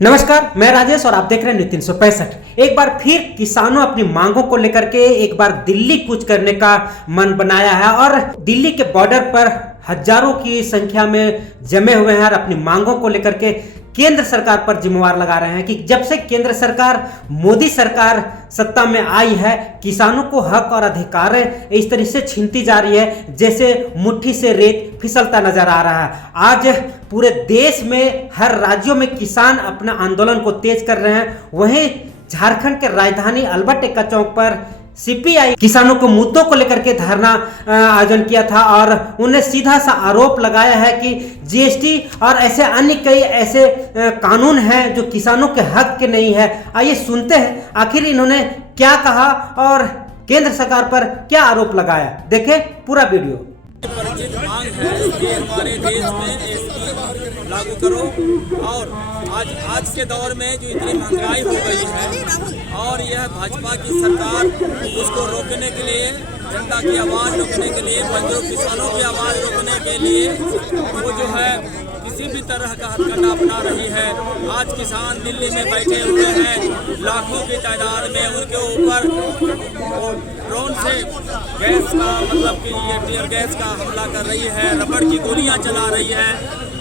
नमस्कार, मैं राजेश और आप देख रहे हैं न्यूज़ 365। एक बार फिर किसानों अपनी मांगों को लेकर के एक बार दिल्ली कूच करने का मन बनाया है और दिल्ली के बॉर्डर पर हजारों की संख्या में जमे हुए हैं और अपनी मांगों को लेकर के केंद्र सरकार पर जिम्मेवार लगा रहे हैं कि जब से केंद्र सरकार मोदी सरकार सत्ता में आई है, किसानों को हक और अधिकार इस तरह से छीनती जा रही है जैसे मुट्ठी से रेत फिसलता नजर आ रहा है। आज पूरे देश में हर राज्यों में किसान अपना आंदोलन को तेज कर रहे हैं। वहीं झारखंड के राजधानी अल्बर्ट एक्का चौक पर सीपीआई किसानों को मुद्दों को लेकर के धरना आयोजन किया था और उन्हें सीधा सा आरोप लगाया है कि जीएसटी और ऐसे अन्य कई ऐसे कानून हैं जो किसानों के हक के नहीं है। आइए सुनते हैं आखिर इन्होंने क्या कहा और केंद्र सरकार पर क्या आरोप लगाया। देखें पूरा वीडियो। परिचित मांग है कि हमारे देश में एसपी लागू करो और आज के दौर में जो इतनी महंगाई हो गई है और यह भाजपा की सरकार उसको रोकने के लिए, जनता की आवाज़ रोकने के लिए, मजदूर किसानों की आवाज़ रोकने के लिए वो जो है किसी भी तरह का हथकंडा अपना रही है। आज किसान दिल्ली में बैठे हुए हैं, लाखों की तादाद में उनके ऊपर ड्रोन से गैस का मतलब कि ये टीयर गैस का हमला कर रही है, रबड़ की गोलियां चला रही है।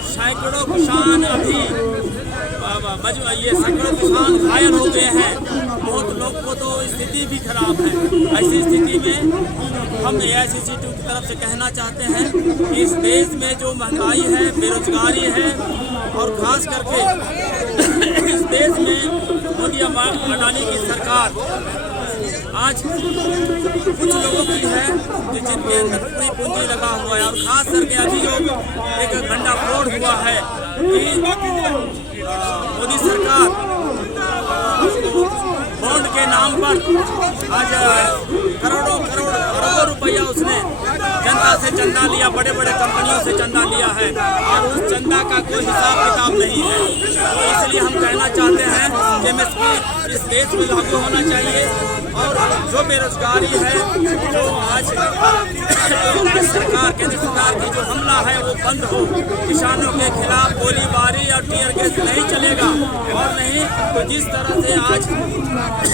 सैकड़ों किसान सैकड़ों किसान घायल हो गए हैं। बहुत लोग को तो स्थिति भी खराब है। ऐसी स्थिति में हम AICC की तरफ से कहना चाहते हैं कि इस देश में जो महंगाई है, बेरोजगारी है और खास करके इस देश में मोदी अडानी की सरकार आज कुछ लोगों की है जिनके अंदर पूरी पूंजी लगा हुआ है और खास करके अभी जो एक भंडाफोड़ हुआ है कि मोदी सरकार बॉन्ड के नाम पर आज करोड़ों अरबों रुपया उसने जनता से चंदा लिया, बड़े बड़े कंपनियों से चंदा लिया है और उस चंदा का कोई हिसाब किताब नहीं है। तो इसलिए हम कहना चाहते हैं कि MSP इस देश में लागू होना चाहिए और जो बेरोजगारी है, जो आज केंद्र सरकार की जो हमला है वो बंद हो। किसानों के खिलाफ गोलीबारी और टीयर गैस नहीं चलेगा और नहीं तो जिस तरह से आज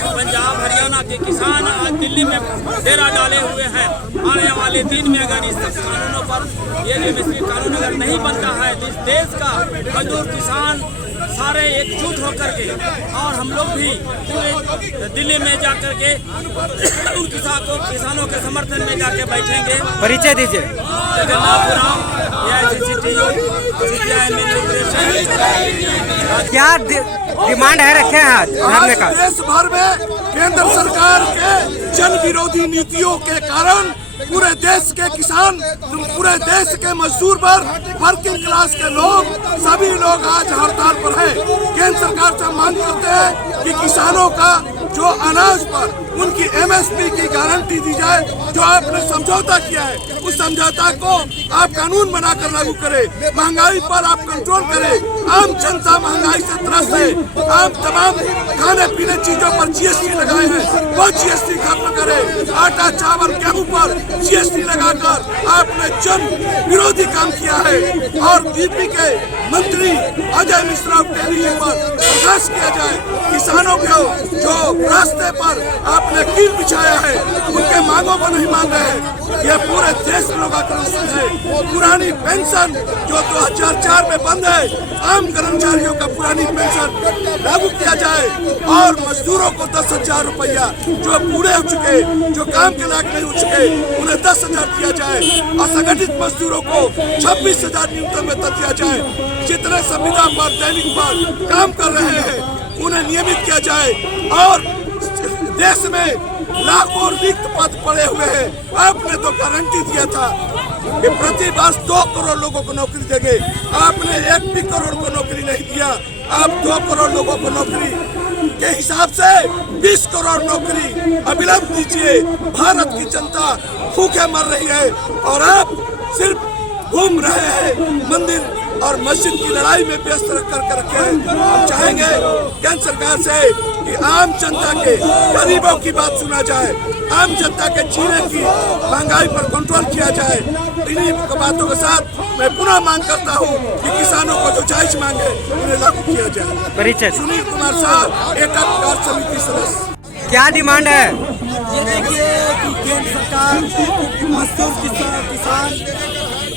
पंजाब हरियाणा के किसान आज दिल्ली में डेरा डाले हुए हैं, आने वाले दिन में अगर इस कानूनों पर ये MSP कानून अगर नहीं बनता है तो इस देश का मजदूर किसान सारे एकजुट होकर के और हम लोग भी पूरे दिल्ली में जाकर के उन किसानों के समर्थन में जाके बैठेंगे। परिचय दीजिए। जगन्नाथ राम, क्या डिमांड है रखे हैं आज धरने का? देश भर में केंद्र सरकार के जन विरोधी नीतियों के कारण पूरे देश के किसान, पूरे देश के मजदूर वर्ग, वर्किंग क्लास के लोग, सभी लोग आज हड़ताल पर हैं। केंद्र सरकार से मांग करते हैं कि किसानों का जो अनाज पर उनकी MSP की गारंटी दी जाए। जो आपने समझौता किया है उस समझौता को आप कानून बनाकर लागू करें। महंगाई पर आप कंट्रोल करें। आम जनता महंगाई से त्रस्त है। आम तमाम खाने पीने चीजों पर GST लगाए हैं, वो GST खत्म करें। आटा चावल गेहूं पर GST लगाकर आपने जन विरोधी काम किया है और DP के मंत्री अजय मिश्रा टेलीविजन पर बर्दाश्त किया जाए। किसानों को जो रास्ते पर आपने कील बिछाया है उनके मांगों को नहीं मान रहे हैं। यह पूरे देश में लोग आक्रोशित है। पुरानी पेंशन जो 2004 में बंद है, आम कर्मचारियों का पुरानी पेंशन लागू किया जाए और मजदूरों को 10,000 रुपया जो बूढ़े हो चुके, जो काम के लायक नहीं हो चुके, उन्हें 10,000 दिया जाए। असंगठित मजदूरों को 26,000 न्यूनतम वेतन दिया जाए। जितने संविदा पर दैनिक पर काम कर रहे हैं उन्हें नियमित किया जाए और देश में लाखों रिक्त पद पड़े हुए हैं। आपने तो गारंटी दिया था कि प्रति वर्ष 2 करोड़ लोगों को नौकरी देंगे। आपने 1 भी करोड़ को नौकरी नहीं दिया। आप 2 करोड़ लोगों को नौकरी के हिसाब से 20 करोड़ नौकरी अविलंब दीजिए। भारत की जनता भूखे मर रही है और आप सिर्फ घूम रहे हैं, मंदिर और मस्जिद की लड़ाई में व्यस्त कर रखे हैं। हम चाहेंगे कि केंद्र सरकार से कि आम जनता के, गरीबों की बात सुना जाए, आम जनता के जीने की महंगाई पर कंट्रोल किया जाए। इन्हीं बातों के साथ मैं पुनः मांग करता हूँ कि किसानों को जो जायज मांगे उन्हें लागू किया जाए। परिचय सुनील कुमार साहब, एकता कार्य समिति सदस्य। क्या डिमांड है? ये देखिए कि केंद्र सरकार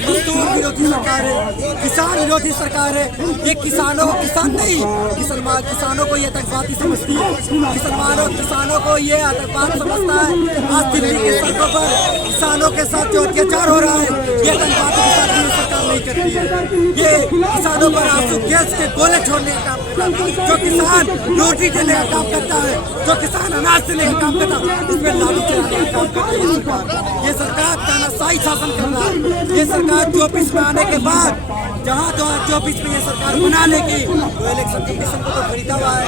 मजदूर विरोधी सरकार है, किसान विरोधी सरकार है। ये किसानों को किसान नहीं, किसानों को ये आतंकवादी समझती है, किसानों को ये आतंकवाद समझता है। आज दिल्ली के सड़कों पर किसानों के साथ जो अत्याचार हो रहा है, ये आतंकवादी के साथ ये सरकार नहीं करती है। ये किसानों पर आंसू गैस के गोले छोड़ने का काम करता है। जो किसान रोटी देने का काम करता है, जो किसान अनाज देने का काम करता है, उसमें लालू चलाने का काम करती है ये सरकार। तानाशाही शासन कर रहा है ये सरकार। चौबीस में आने के बाद जहाँ 2024 में ये सरकार बना लेगी, तो इलेक्शन कमीशन को तो खरीदा हुआ है।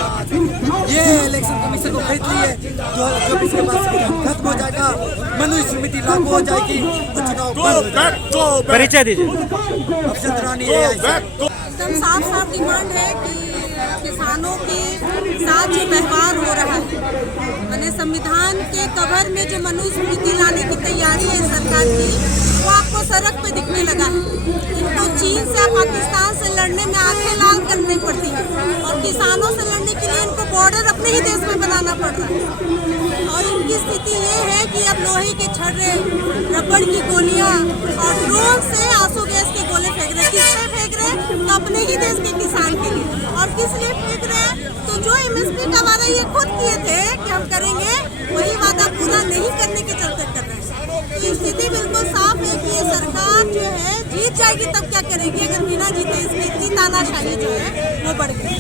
ये इलेक्शन कमीशन को खरीद ली है। 2024 के बाद खत्म हो जाएगा, मनुस्मृति लागू हो जाएगी, तो चुनाव बंद हो जाएगा। परिचय दीजिए। अफसर रानी है। एकदम साफ डिमांड है कि किसानों के साथ जो व्यवहार हो रहा है, मैंने संविधान के कवर में जो मनुस्मृति लाने की तैयारी है सरकार की, वो आपको सड़क पे दिखने लगा है। इनको चीन से पाकिस्तान से लड़ने में आंखें लाल करनी पड़ती है, और किसानों से लड़ने के लिए इनको बॉर्डर अपने ही देश में बनाना पड़ रहा है। और इनकी स्थिति ये है कि अब लोहे के छर्रे, रबड़ की गोलियां और ड्रोन से आंसू गैस के गोले फेंक रहे। किससे फेंक रहे? तो अपने ही देश के किसान के लिए। और किस लिए फेंक रहे हैं? तो जो MSP का वादा ये खुद किए थे कि हम करेंगे, वही वादा पूरा नहीं करने के चलते कर रहे हैं। तो स्थिति बिल्कुल साफ है कि ये सरकार जो है जीत जाएगी तब क्या करेगी, अगर बिना जीते इसकी इतनी तानाशाही जो है वो बढ़ गई।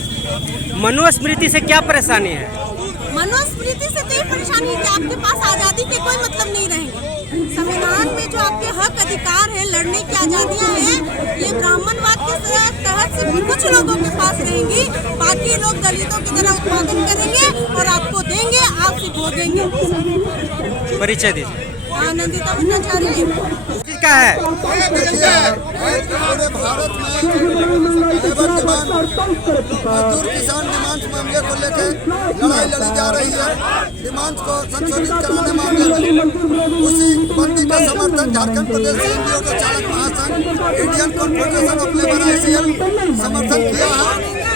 मनुस्मृति से क्या परेशानी है? मनुस्मृति से तो ये परेशानी है कि आपके पास आज़ादी के कोई मतलब नहीं रहेंगे। संविधान में जो आपके हक अधिकार है, लड़ने की आज़ादियाँ हैं, ये ब्राह्मणवाद के तहत सिर्फ कुछ लोगों के पास रहेंगी। बाकी लोग दलितों की तरह उत्पादन करेंगे और आपको देंगे, आप सिर्फ भोगेंगे। परिचय दीजिए। नंदिता भट्टाचार्य क्या है? पूरे भारत में लेबर डिमांड, मजदूर किसान डिमांड मामले को लेकर लड़ाई लड़ी जा रही है। डिमांड को संशोधित कराने मामले में उसी बंदी का समर्थन झारखंड प्रदेश एनजीओ के चालक महासंघ, Indian confederation of labour ICL समर्थन किया है।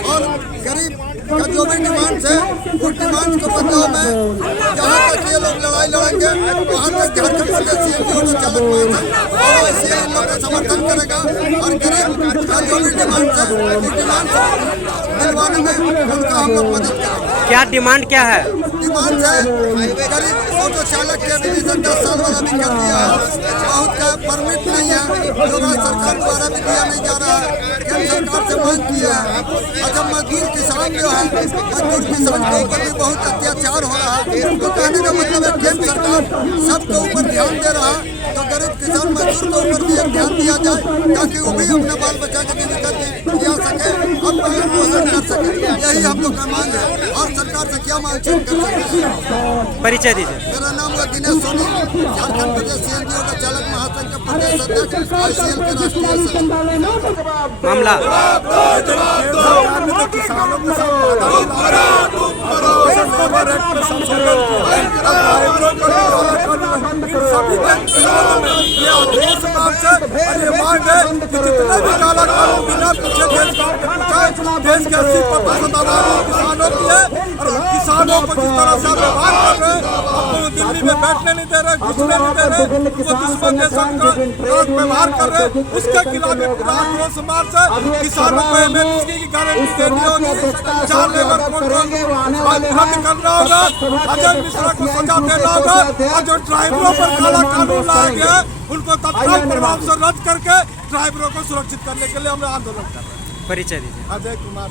और गरीब का जो भी डिमांड है, उस डिमांड को बदलाव में जहाँ तक ये लोग लड़ाई लड़ेंगे, वहाँ तक झारखंड प्रदेश एनजीओ के चालक महासंघ और ICL इन लोग का समर्थन करेगा। और गरीब का जो भी डिमांड है, उस डिमांड दिलवाने में उनका हम लोग मदद करेंगे। क्या डिमांड क्या है? डिमांड है गरीब ऑटो चालक के एप्लीकेशन 10 साल वाला भी कर दिया है। बहुत का परमिट नहीं है, जो राज्य सरकार द्वारा भी दिया नहीं जा रहा है। केंद्र सरकार से मांग किया है। और जब मजदूर किसान जो है, मजदूर किसान के ऊपर भी बहुत अत्याचार हो रहा है। तो कहने का मतलब है केंद्र सरकार सबके ऊपर ध्यान दे रहा है, तो गरीब किसान मजदूर के ऊपर भी एक ध्यान दिया जाए, ताकि वो भी अपने बाल बच्चा के जीविका जिया सके, अपना पोषण कर सके। यही हम लोग का मांग है। और सरकार से क्या मांग कर सकते हैं? परिचय दीजिए। मेरा नाम है दिनेश सोनी, झारखंड प्रदेश एनजीओ का चालक महासंघ के प्रदेश अध्यक्ष, ICL के राष्ट्रीय सचिव। मामला किसानों के देश के 80% आबादी किसानों की है। और किसानों को जिस तरह से व्यवहार कर रहे हैं, आपको दिल्ली में बैठने नहीं दे रहे, घुसने नहीं दे रहे, उनको दुश्मन जैसा व्यवहार कर रहे हैं, उसके खिलाफ आक्रोश मार्च है। किसानों को MSP की गारंटी देनी होगी, 4 लेबर कोड रद्द करना होगा, अजय मिश्रा को सजा देना होगा, और जो ड्राइवरों पर काला कानून लाया गया है, उनको तत्काल प्रभाव से रद्द करके ड्राइवरों को सुरक्षित करने के लिए हम आंदोलन कर रहे हैं। परिचय दीजिए। अजय कुमार।